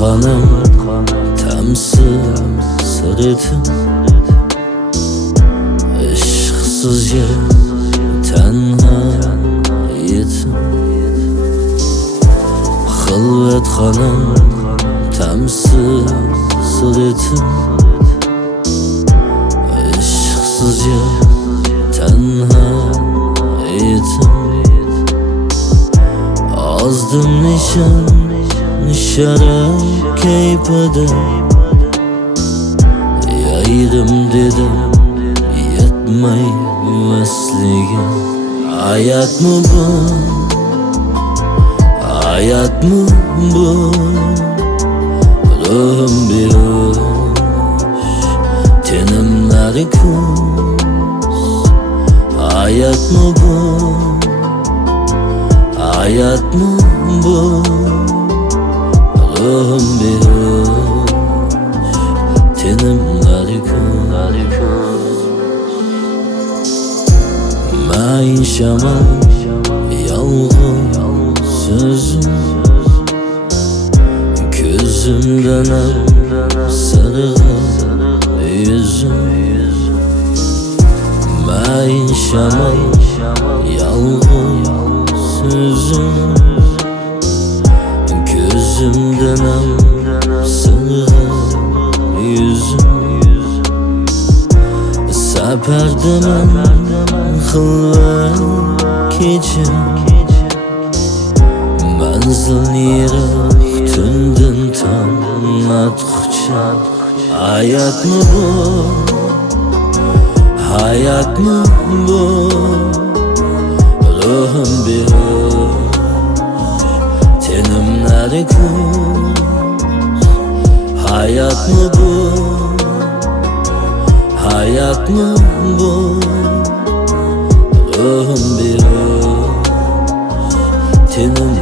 xanım, təmsiz sırıtım. Işıqsız yer, tənha yetim. Xilvət xanım, təmsiz sırıtım. Işıqsız yer, tənha yetim. Azdım nişan keypede. Yaydım dedim yetmey meslige. Hayat mı bu? Hayat mı bu? Ruhum bir hoş, tenimleri kuz. Hayat mı bu? Hayat mı bu? Ruhum bir hoş, tenimleri kuz. Mayin şaman, yalğın sözüm. Gözümden sarığı yüzüm. Mayin şaman, yalğın sözüm. Gözümden sarığı yüzüm. Səpərdim xilvət gecə. Mənzil yirak tündün tanıdıqca. Hayat mı bu? Hayat mı bu? Ruhum bir hoş, tenimleri kuz. Hayat mı bu? Hayat mı bu? Ruhum bir hoş, tenim